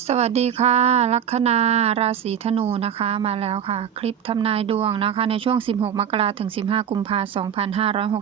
สวัสดีค่ะ ลัคนาราศีธนูนะคะมาแล้วค่ะ คลิปทำนายดวงนะคะ ในช่วง 16 มกราถึง 15 กุมภาพันธ์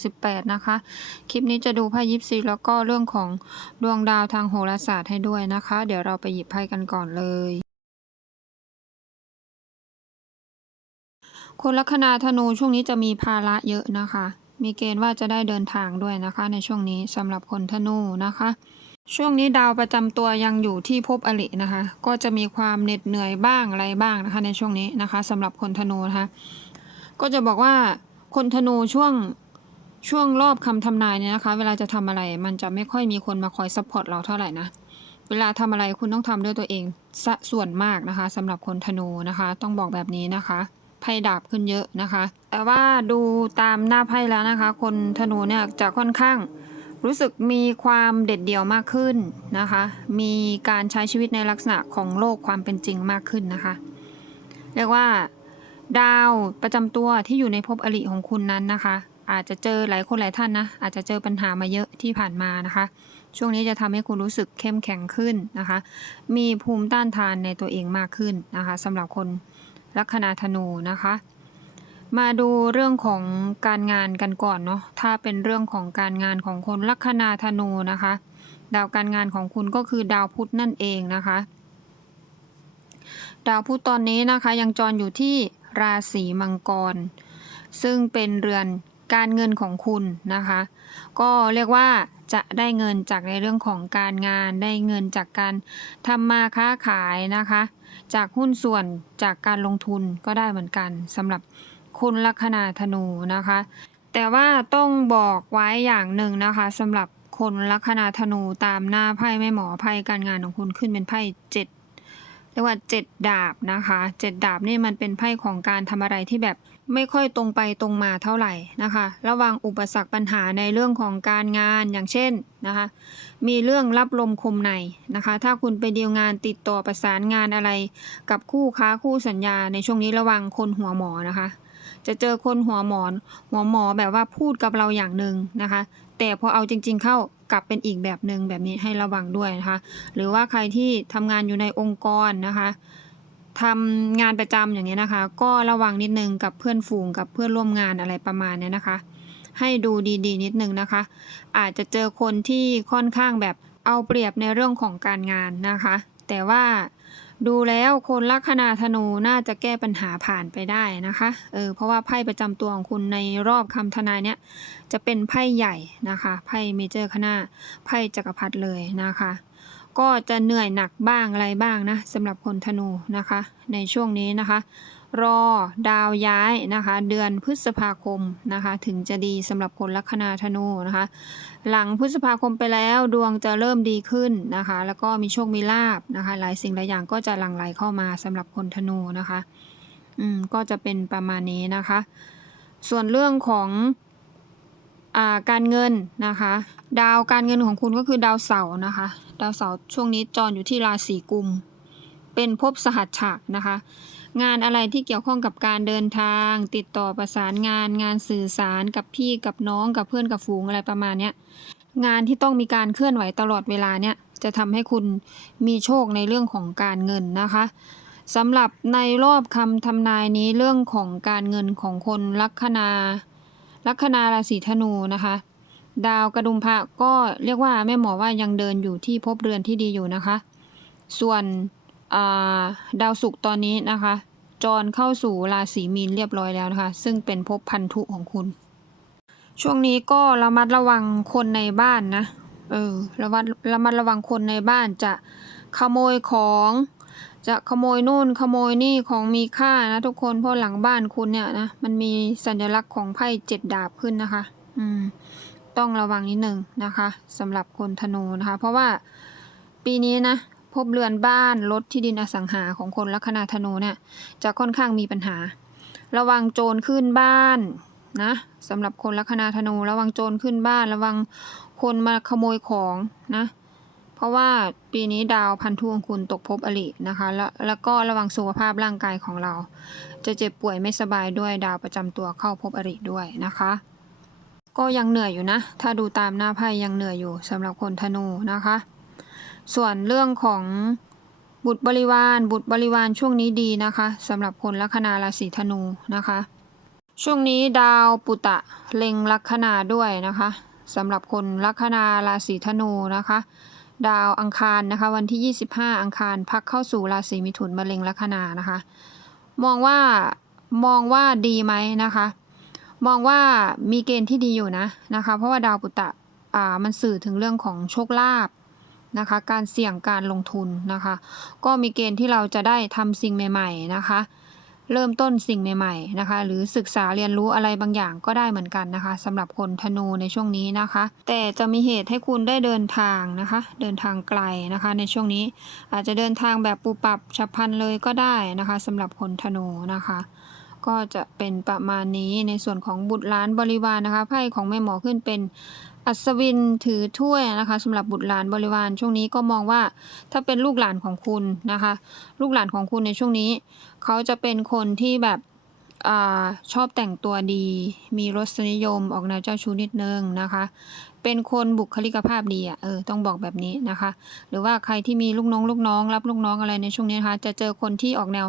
2568 นะคะ คลิปนี้จะดูไพ่ยิปซีแล้วก็เรื่องของดวงดาวทางโหราศาสตร์ให้ด้วยนะคะ เดี๋ยวเราไปหยิบไพ่กันก่อนเลยคนลัคนาธนูช่วงนี้จะมีภาระเยอะนะคะ มีเกณฑ์ว่าจะได้เดินทางด้วยนะคะ ในช่วงนี้สำหรับคนธนูนะคะ ช่วงนี้ดาวประจำตัวยังอยู่ที่ภพอรินะคะ ก็จะมีความเหน็ดเหนื่อยบ้างอะไรบ้างนะคะในช่วงนี้นะคะสำหรับคนธนูนะคะก็จะบอกว่าคนธนูช่วงช่วงรอบคำทำนายเนี่ยนะคะ เวลาจะทำอะไรมันจะไม่ค่อยมีคนมาคอยซัพพอร์ตเราเท่าไหร่นะเวลาทำอะไรคุณต้องทำด้วยตัวเองซะส่วนมากนะคะสำหรับคนธนูนะคะ ต้องบอกแบบนี้นะคะไพ่ดาบขึ้นเยอะนะคะ แต่ว่าดูตามหน้าไพ่แล้วนะคะ คนธนูเนี่ยจะค่อนข้าง รู้สึกมีความเด็ดเดี่ยวมากขึ้นนะคะ มีการใช้ชีวิตในลักษณะของโลกความเป็นจริงมากขึ้นนะคะ เรียกว่า ดาวประจำตัวที่อยู่ในภพอริของคุณนั้นนะคะ อาจจะเจอหลายคนหลายท่านนะอาจจะเจอปัญหามาเยอะที่ผ่านมานะคะ ช่วงนี้จะทำให้คุณรู้สึกเข้มแข็งขึ้นนะคะ มีภูมิต้านทานในตัวเองมากขึ้นนะคะสำหรับคนลัคนาธนูนะคะ มาดูเรื่องของการงานกันก่อนเนาะ ถ้าเป็นเรื่องของการงานของคนลัคนาธนูนะคะ ดาวการงานของคุณก็คือดาวพุธนั่นเองนะคะ ดาวพุธตอนนี้นะคะยังจรอยู่ที่ราศีมังกร ซึ่งเป็นเรือนการเงินของคุณนะคะ ก็เรียกว่าจะได้เงินจากในเรื่องของการงาน ได้เงินจากการทำมาค้าขายนะคะ จากหุ้นส่วนจากการลงทุนก็ได้เหมือนกันสำหรับ คนลัคนาธนูนะคะ แต่ว่าต้องบอกไว้อย่างหนึ่งนะคะสำหรับคนลัคนาธนูตามหน้าไพ่แม่หมอไพ่การงานของคุณขึ้นเป็นไพ่เจ็ดเรียกว่าเจ็ดดาบนะคะเจ็ดดาบนี่มันเป็นไพ่ของการทำอะไรที่แบบไม่ค่อยตรงไปตรงมาเท่าไหร่นะคะ ระวังอุปสรรคปัญหาในเรื่องของการงานอย่างเช่นนะคะ มีเรื่องรับลมคมในนะคะ ถ้าคุณไปดีลงานติดต่อประสานงานอะไร กับคู่ค้าคู่สัญญาในช่วงนี้ระวังคนหัวหมอนะคะ จะเจอคนหัวหมอน หัวหมอแบบว่าพูดกับเราอย่างหนึ่งนะคะ แต่พอเอาจริง ๆ เข้ากลับเป็นอีกแบบหนึ่งแบบนี้ให้ระวังด้วยนะคะ หรือว่าใครที่ทำงานอยู่ในองค์กรนะคะทำงานประจำอย่างนี้นะคะ ก็ระวังนิดนึงกับเพื่อนฝูงกับเพื่อนร่วมงานอะไรประมาณนี้นะคะ ให้ดูดีๆ นิดนึงนะคะ อาจจะเจอคนที่ค่อนข้างแบบเอาเปรียบในเรื่องของการงานนะคะ แต่ว่า ดูแล้วคนลัคนาธนูน่าจะแก้ปัญหาผ่านไปได้นะคะ เออ เพราะว่าไพ่ประจำตัวของคุณในรอบคำทนายเนี้ยจะเป็นไพ่ใหญ่นะคะ ไพ่เมเจอร์คณะไพ่จักรพรรดิเลยนะคะ ก็จะเหนื่อยหนักบ้างอะไรบ้างนะสำหรับคนธนูนะคะ ในช่วงนี้นะคะ รอดาวย้ายนะคะ เดือนพฤษภาคมนะคะ ถึงจะดีสำหรับคนลัคนาธนูนะคะ หลังพฤษภาคมไปแล้วดวงจะเริ่มดีขึ้นนะคะ แล้วก็มีโชคมีลาบนะคะ หลายสิ่งหลายอย่างก็จะหลั่งไหลเข้ามาสำหรับคนธนูนะคะ อืมก็จะเป็นประมาณนี้นะคะ ส่วนเรื่องของ การเงินนะคะ ดาวการเงินของคุณก็คือดาวเสาร์นะคะ ดาวเสาร์ช่วงนี้จรอยู่ที่ราศีกุม เป็นภพสหัสฉากนะคะ งานอะไรที่เกี่ยวข้องกับการเดินทาง ติดต่อประสานงานงานสื่อสารกับพี่กับน้องกับเพื่อนกับฝูงอะไรประมาณเนี้ยงานที่ต้องมีการเคลื่อนไหวตลอดเวลาเนี่ยจะทำให้คุณมีโชคในเรื่องของการเงินนะคะสำหรับในรอบคำทำนายนี้เรื่องของการเงินของคนลัคนา ลัคนาราศีธนูนะคะ ดาวกระดุมพระก็เรียกว่าแม่หมอว่ายังเดินอยู่ที่ภพเรือนที่ดีอยู่นะคะ ส่วนาดาวศุกร์ตอนนี้นะคะ จรเข้าสู่ราศีมีนเรียบร้อยแล้วนะคะ ซึ่งเป็นภพพันธุของคุณ ช่วงนี้ก็ระมัดระวังคนในบ้านนะ เออ ระมัดระมัดระวังคนในบ้านจะขโมยของ จะขโมยนู่นขโมยนี่ของมีค่านะทุกคนเพราะหลังบ้านคุณเนี่ยนะมันมีสัญลักษณ์ของไพ่เจ็ดดาบขึ้นนะคะ อืม ต้องระวังนิดหนึ่งนะคะสำหรับคนธนูนะคะ เพราะว่าปีนี้นะพบเรือนบ้านรถที่ดินอสังหาของคนลัคนาธนูเนี่ยจะค่อนข้างมีปัญหา ระวังโจรขึ้นบ้านนะสำหรับคนลัคนาธนู ระวังโจรขึ้นบ้าน ระวังคนมาขโมยของนะ เพราะว่าปีนี้ดาวพันธุของคุณตกภพอรินะคะ แล้วแล้วก็ระวังสุขภาพร่างกายของเรา จะเจ็บป่วยไม่สบายด้วยดาวประจำตัวเข้าภพอริด้วยนะคะ ก็ยังเหนื่อยอยู่นะ ถ้าดูตามหน้าไพ่ยังเหนื่อยอยู่สำหรับคนธนูนะคะ ส่วนเรื่องของบุตรบริวาร บุตรบริวารช่วงนี้ดีนะคะสำหรับคนลัคนาราศีธนูนะคะ ช่วงนี้ดาวปุตตะเล็งลัคนาด้วยนะคะสำหรับคนลัคนาราศีธนูนะคะ ดาวอังคารนะคะ วันที่ 25 อังคารพักเข้าสู่ราศีมิถุนมะเร็งลัคนานะคะ มองว่ามองว่าดีไหมนะคะ มองว่ามีเกณฑ์ที่ดีอยู่นะนะคะ เพราะว่าดาวปุตตะอ่ามันสื่อถึงเรื่องของโชคลาภนะคะ การเสี่ยงการลงทุนนะคะ ก็มีเกณฑ์ที่เราจะได้ทำสิ่งใหม่ ๆ นะคะ เริ่มต้นสิ่งใหม่ๆนะคะ หรือศึกษาเรียนรู้อะไรบางอย่างก็ได้เหมือนกันนะคะสำหรับคนธนูในช่วงนี้นะคะ แต่จะมีเหตุให้คุณได้เดินทางนะคะ เดินทางไกลนะคะ ในช่วงนี้อาจจะเดินทางแบบปุบปับฉับพลันเลยก็ได้นะคะสำหรับคนธนูนะคะก็จะเป็นประมาณนี้ในส่วนของบุตรหลานบริวารนะคะไพ่ของแม่หมอขึ้นเป็น อัศวินถือถ้วยนะคะสำหรับบุตรหลานบริวารช่วงนี้ก็มองว่าถ้าเป็นลูกหลานของคุณนะคะ ลูกหลานของคุณในช่วงนี้ เขาจะเป็นคนที่แบบอชอบแต่งตัวดี มีรสนิยมออกแนวเจ้าชู้นิดนึงนะคะ เป็นคนบุคลิกภาพดีอะเออต้องบอกแบบนี้นะคะ หรือว่าใครที่มีลูกน้องลูกน้อง รับลูกน้องอะไรในช่วงนี้นะคะ จะเจอคนที่ออกแนว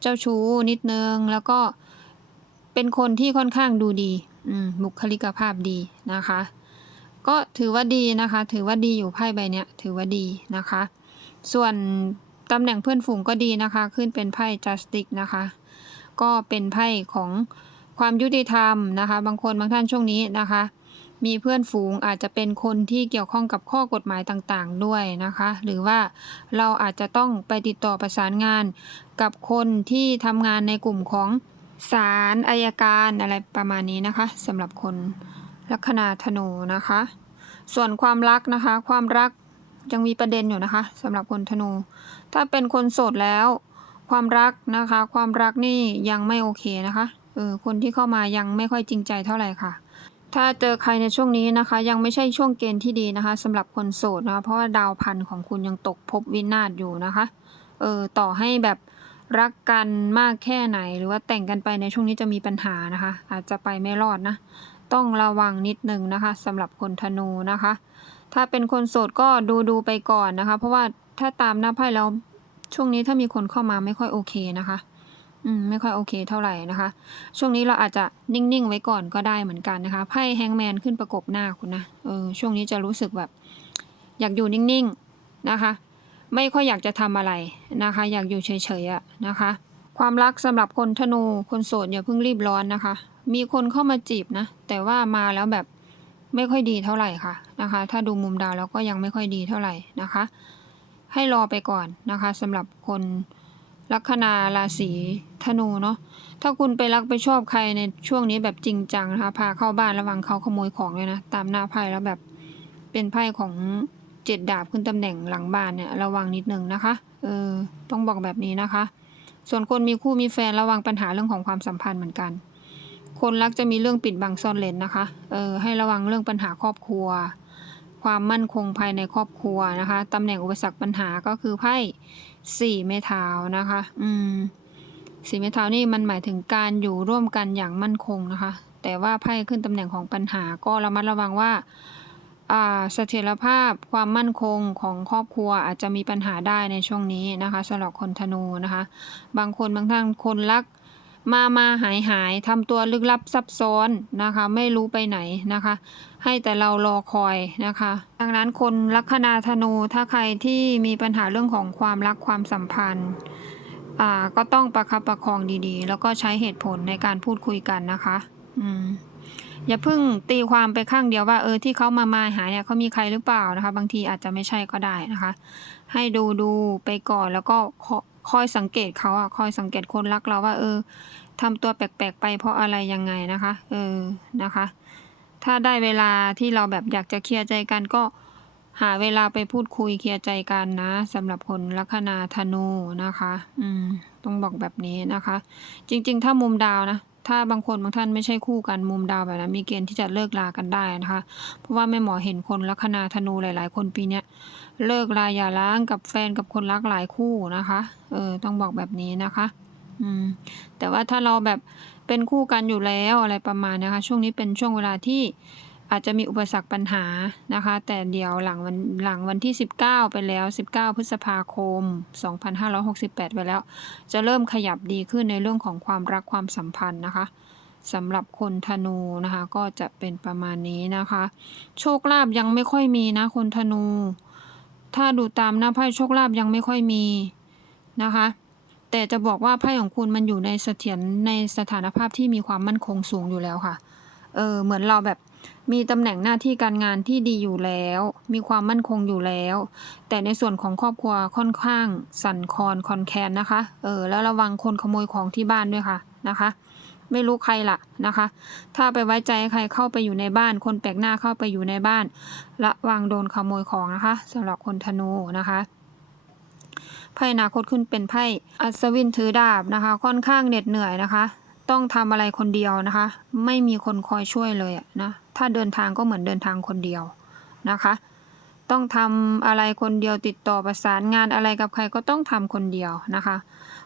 เจ้าชู้นิดนึง แล้วก็เป็นคนที่ค่อนข้างดูดีบุคลิกภาพดีนะคะ ก็ถือว่าดีนะคะ ถือว่าดีอยู่ไพ่ใบเนี้ยถือว่าดีนะคะ ส่วนตำแหน่งเพื่อนฝูงก็ดีนะคะ ขึ้นเป็นไพ่ justice นะคะ ก็เป็นไพ่ของความยุติธรรมนะคะ บางคนบางท่านช่วงนี้นะคะ มีเพื่อนฝูงอาจจะเป็นคนที่เกี่ยวข้องกับข้อกฎหมายต่างๆ ด้วยนะคะ หรือว่าเราอาจจะต้องไปติดต่อประสานงานกับคนที่ทำงานในกลุ่มของศาลอายการอะไรประมาณนี้นะคะสำหรับคน ลัคนาธนูนะคะ ส่วนความรักนะคะ ความรักยังมีประเด็นอยู่นะคะสำหรับคนธนู ถ้าเป็นคนโสดแล้ว ความรักนะคะ ความรักนี่ยังไม่โอเคนะคะเออคนที่เข้ามายังไม่ค่อยจริงใจเท่าไหร่ค่ะ ถ้าเจอใครในช่วงนี้นะคะ ยังไม่ใช่ช่วงเกณฑ์ที่ดีนะคะสำหรับคนโสดนะคะเพราะว่าดาวพันธุ์ของคุณยังตกภพวินาศอยู่นะคะเออต่อให้แบบรักกันมากแค่ไหน หรือว่าแต่งกันไปในช่วงนี้จะมีปัญหานะคะ อาจจะไปไม่รอดนะ ต้องระวังนิดนึงนะคะสำหรับคนธนูนะคะ ถ้าเป็นคนโสดก็ดูดูไปก่อนนะคะ เพราะว่าถ้าตามหน้าไพ่แล้วช่วงนี้ถ้ามีคนเข้ามาไม่ค่อยโอเคนะคะ อืมไม่ค่อยโอเคเท่าไหร่นะคะ ช่วงนี้เราอาจจะนิ่งๆไว้ก่อนก็ได้เหมือนกันนะคะไพ่แฮงแมนขึ้นประกบหน้าคุณนะเออช่วงนี้จะรู้สึกแบบ อยากอยู่นิ่งๆนะคะ ไม่ค่อยอยากจะทำอะไรนะคะ อยากอยู่เฉยๆอะนะคะ ความรักสำหรับคนธนู คนโสดอย่าเพิ่งรีบร้อนนะคะ มีคนเข้ามาจีบนะ แต่ว่ามาแล้วแบบไม่ค่อยดีเท่าไหร่ค่ะนะคะ ถ้าดูมุมดาวแล้วก็ยังไม่ค่อยดีเท่าไหร่นะคะ ให้รอไปก่อนนะคะสำหรับคนลัคนาราศีธนูเนาะ ถ้าคุณไปรักไปชอบใครในช่วงนี้แบบจริงจังนะคะ พาเข้าบ้านระวังเขาขโมยของเลยนะ ตามหน้าไพ่แล้วแบบเป็นไพ่ของเจ็ดดาบขึ้นตำแหน่งหลังบ้านเนี่ยระวังนิดนึงนะคะ เออ ต้องบอกแบบนี้นะคะ ส่วนคนมีคู่มีแฟนระวังปัญหาเรื่องของความสัมพันธ์เหมือนกัน คนรักจะมีเรื่องปิดบังซ่อนเร้นนะคะ เออให้ระวังเรื่องปัญหาครอบครัว ความมั่นคงภายในครอบครัวนะคะตำแหน่งอุปสรรคปัญหาก็คือไพ่สี่ไม้เท้านะคะ อืมสี่ไม้เท้านี่มันหมายถึงการอยู่ร่วมกันอย่างมั่นคงนะคะ แต่ว่าไพ่ขึ้นตำแหน่งของปัญหาก็ระมัดระวังว่า เสถียรภาพความมั่นคงของครอบครัวอาจจะมีปัญหาได้ในช่วงนี้นะคะสำหรับคนธนูนะคะ บางคนบางท่านคนรักมามาหายหายทำตัวลึกลับซับซ้อนนะคะ ไม่รู้ไปไหนนะคะ ให้แต่เรารอคอยนะคะ ดังนั้นคนลัคนาธนูถ้าใครที่มีปัญหาเรื่องของความรักความสัมพันธ์ก็ต้องประคับประคองดีๆ แล้วก็ใช้เหตุผลในการพูดคุยกันนะคะ อืม อย่าเพิ่งตีความไปข้างเดียวว่าเออที่เขามามาหาเนี่ยเขามีใครหรือเปล่านะคะ บางทีอาจจะไม่ใช่ก็ได้นะคะ ให้ดูดูไปก่อนแล้วก็คอยสังเกตเขาอะคอยสังเกตคนรักเราว่า เออทำตัวแปลกๆไปเพราะอะไรยังไงนะคะ เออนะคะ ถ้าได้เวลาที่เราแบบอยากจะเคลียร์ใจกันก็หาเวลาไปพูดคุยเคลียร์ใจกันนะสำหรับคนลัคนาธนูนะคะ อืมต้องบอกแบบนี้นะคะ จริง ๆ ถ้ามุมดาวนะ ถ้าบางคนบางท่านไม่ใช่คู่กันมุมดาวแบบนั้นมีเกณฑ์ที่จะเลิกลากันได้นะคะ เพราะว่าแม่หมอเห็นคนลัคนาธนูหลาย ๆ คนปีเนี้ยเลิกลาอย่าร้างกับแฟนกับคนรักหลายคู่นะคะเออต้องบอกแบบนี้นะคะอืมแต่ว่าถ้าเราแบบเป็นคู่กันอยู่แล้วอะไรประมาณนะคะ ช่วงนี้เป็นช่วงเวลาที่ อาจจะมีอุปสรรคปัญหานะคะ แต่เดี๋ยวหลังวันหลังวันที่ 19 ไปแล้ว 19 พฤษภาคม 2568 ไปแล้ว จะเริ่มขยับดีขึ้นในเรื่องของความรักความสัมพันธ์นะคะสำหรับคนธนูนะคะ ก็จะเป็นประมาณนี้นะคะ โชคลาภยังไม่ค่อยมีนะคนธนู ถ้าดูตามหน้าไพ่โชคลาภยังไม่ค่อยมีนะคะ แต่จะบอกว่าไพ่ของคุณมันอยู่ในเสถียรในสถานภาพที่มีความมั่นคงสูงอยู่แล้วค่ะ เออเหมือนเราแบบ มีตำแหน่งหน้าที่การงานที่ดีอยู่แล้ว มีความมั่นคงอยู่แล้ว แต่ในส่วนของครอบครัวค่อนข้างสั่นคลอนคอนแคนนะคะ เออ แล้วระวังคนขโมยของที่บ้านด้วยค่ะนะคะ ไม่รู้ใครล่ะนะคะ ถ้าไปไว้ใจใครเข้าไปอยู่ในบ้าน คนแปลกหน้าเข้าไปอยู่ในบ้าน ระวังโดนขโมยของนะคะสำหรับคนธนูนะคะไพ่อนาคตขึ้นเป็นไพ่อัศวินถือดาบนะคะ ค่อนข้างเหน็ดเหนื่อยนะคะ ต้องทำอะไรคนเดียวนะคะ ไม่มีคนคอยช่วยเลยอะนะ ถ้าเดินทางก็เหมือนเดินทางคนเดียวนะคะ ต้องทำอะไรคนเดียวติดต่อประสานงานอะไรกับใครก็ต้องทำคนเดียวนะคะ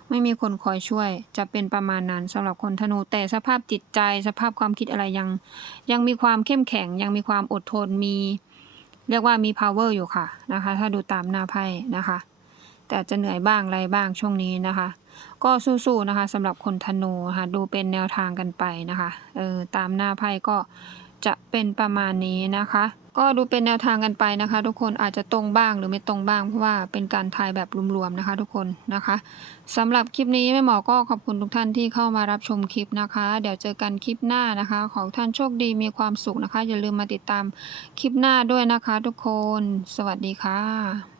ไม่มีคนคอยช่วยจะเป็นประมาณนั้นสำหรับคนธนูแต่สภาพจิตใจ สภาพความคิดอะไรยัง ยังมีความเข้มแข็ง ยังมีความอดทนมี เรียกว่ามี power อยู่ค่ะนะคะ ถ้าดูตามหน้าไพ่นะคะ แต่จะเหนื่อยบ้างอะไรบ้างช่วงนี้นะคะก็สู้ๆนะคะสำหรับคนธนูนะคะดูเป็นแนวทางกันไปนะคะเออตามหน้าไพ่ก็ จะเป็นประมาณนี้นะคะ ก็ดูเป็นแนวทางกันไปนะคะ ทุกคนอาจจะตรงบ้างหรือไม่ตรงบ้างเพราะว่าเป็นการทายแบบรวมๆนะคะ ทุกคนนะคะสำหรับคลิปนี้แม่หมอก็ขอบคุณทุกท่านที่เข้ามารับชมคลิปนะคะ เดี๋ยวเจอกันคลิปหน้านะคะ ขอท่านโชคดีมีความสุขนะคะ อย่าลืมมาติดตามคลิปหน้าด้วยนะคะ ทุกคน สวัสดีค่ะ